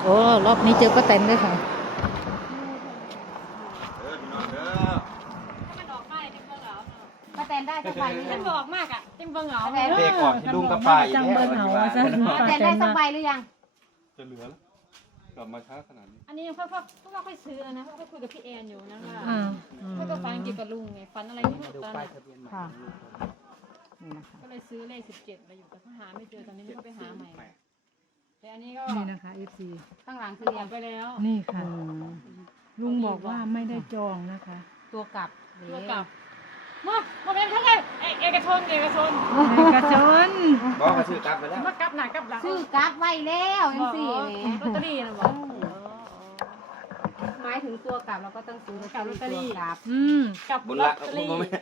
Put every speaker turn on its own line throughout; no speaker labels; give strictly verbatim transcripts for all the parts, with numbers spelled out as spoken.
โอ้รอบนี้เจอป้าแตนด้วยค่ะ
ป้าแตนได้สักใบหรือยังบอกมากอ่ะเต็มเบิ้งเหรอ
เด็กก่อนที่ลุงกับป้าอีก
จัง
แล้ว
เบิ้งเหงาอ่ะจ้ะ
ป้าแตนได้สักใบหรือยัง
จะเหลือแล้วกลับมาช้าขนาดนี้
อันนี้ยังเพิ่งเพิ่งเพิ่งค่อยซื้อนะเพิ่งคุยกับพี่แอนอยู่นะว่า
อ่า
เพิ่งก็ฟังเกี่ยวกับลุงไงฟันอะไรไม่รู้ตอนนั้น
ค่ะนี่นะคะ
ก็เลยซื้อเลขสิบเจ็ดมาอยู่แต่ก็หาไม่เจอตอนนี้ก็ไปหาใหม่แต่อันนี้ก็
นี่นะคะ เอฟ ซี
ข้างหลังคือ
อ
ยั
อง กไปแล้ว
นี่ค่ะลุงบอกว่าไม่ได้จองนะคะ
ตัวกลับ
ตัวกลับมามาเป็นทั้งเลยเอกชนเอกชน
เอกชน
บอกมาซื้อกลับไปแล้ว
มากลับหนักกลับหลัง
ซื้อกลับไว้แล้วยังสี่แหม
ลอตเตอรี่นะบอก
หมายถึงตัวกลับเราก็ต้องซื้อกับลอตเตอรี่กลับ
อืม
กับ
บุญ
ลอ
ละ
ตเตอรี่
ผมไม่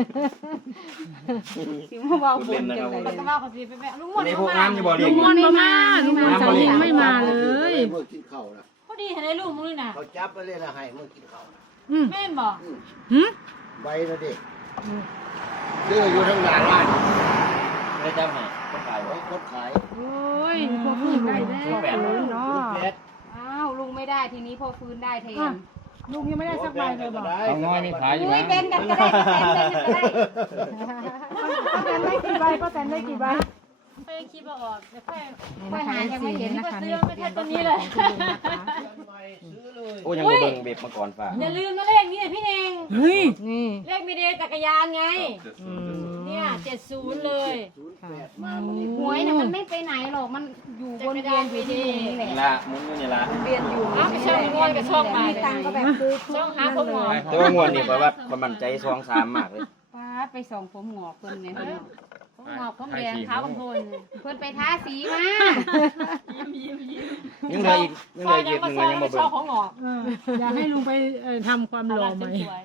สิมาเบาบนจัง
แล้ว
เลย
ก็ว่าเขาซื้อไปแม่ลุงม
วัน
น
นี้พวกน้ำจะบอกเรี
ลุ
ยก
งมอนมามาลุงมอนสาลิงไม่มาเลย
เมื่อกินข้าวนะ
พอดีเห็นไอ้ลุงมึงเลยนะ
เขาจับไปเลยนะให้เมื่อกินข้าวนะ
อืม
แม่บอก
หืม
ใบนะเด็กเชื่ออยู่ทั้งหลายบ้าน
ไม่ได้จำให้ก็ขาย
ไว้
ไว้
กดขาย
โอ้ยพวกพี่ได้แล้วเนาะ
เจ็ด
อ้าวลุงไม่ได้ทีนี้พ่อฟื้นได้แทน
ลุงยังไม่ได้สักใบเลยบอก
เอาง่อยมีขายอยู่
อุ้ย
นะ
เป็นกันก็ได้ป้าแตนเป็นกันก็ได้
ป้าแตนได้กี่ใบป้าแตนได้กี่ใบ
ไปคิดว่าออกเดี๋ยวค่อย
ค่อยหายังไม่เห็น
นี่ก็ซื้อไม่ทันตัวนี้เลย
ซื้อเลย
โอ้ยังไม่เบิ่งเบ็บมาก่อนฝ่า
อย่าลืมนะเลขนี้พี่เอง
เฮ้ยนี่
เลขมีเดย์จักรยานไง
อืม
เนี่ยเจ็ดศูนย์เลย
ศูนย์แปดมาวันนี้
หวยน่ะมันไม่ไปไหนหรอกมันอยู่วนเวียนอยู่ที่ลุงนี่แหละ
นี่ละมุ้งอยู่นี่ละ
เวียนอยู่
อ้าวช่องงอนกับช่องมา
มีตังค์ก็แบบซื้อ
ช่องหาผมหมอ
แต่ว่างวดนี้เพราะว่าความมั่นใจสองสามมากเลย
ป้าไปส่องผมหงอกเพิ่นเนี่ย
ผมหมอกผมแดงขาวผมพล
เพิ่นไปทาสีมา
ยิ้มยิ้มยิ้ม
ยังเหลืออีกยังเหลืออีกหนึ่งยังมา
ช่
เบิ่
อง
ง
ของหงอก
เอออยากให้ลุงไปเอ่อทำความหล่อใหม่
สวย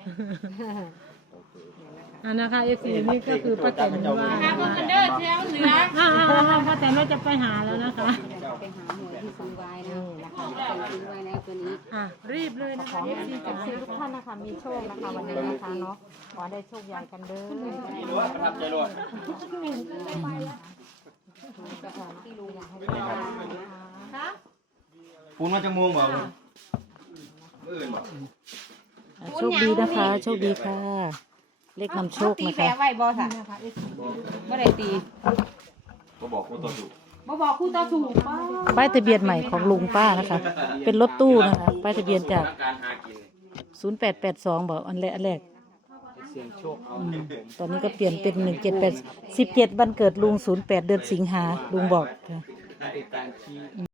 อันนะคะเอฟซีนี่ก็คือป้าแตนว่า
หาพวกกันเด้อเที่ยวเหลือ
อ่าป้าแตนว่าจะไปหาแล้วนะคะ
ไปหาหวยที่ซื้อไว้นะนะคะซื้อไว้แล้วตัวนี้
อ่ะรีบเลยนะคะเอฟซีกับซีทุกท่านนะคะมีโชคนะคะวันนี้นะคะเนาะขอได้โชคใหญ่กันเด้อ
นี่รู้ว่าประทับใจรู้
ที่ลุงอยากให้
ฮะ
ปูนมาจังม่วงบ่มื้ออื่นบ่
โชคดีนะคะโชคดีค่ะ เลขนำโชค
ตี
นะ
แปร
คะ
ไว้บ่ค่ะบ่ได้ตี
ก็บอกกูตัวถูก
บ่บอกคู่ต่อถูกป้า
ป้ายทะเบียนใหม่ของลุงป้านะคะ เป็นรถตู้นะคะป้ายทะเบียนจาก
การหากิน
ศูนย์แปดแปดสองบอกอันแรกอันแรก
เสี่ยงโชคเอา
อืมตอนนี้ก็เปลี่ยนเป็นหนึ่งเจ็ดแปดสิบเจ็ดวันเกิดลุงศูนย์แปดเดือนสิงหาลุงบอกค่ะ
การชี้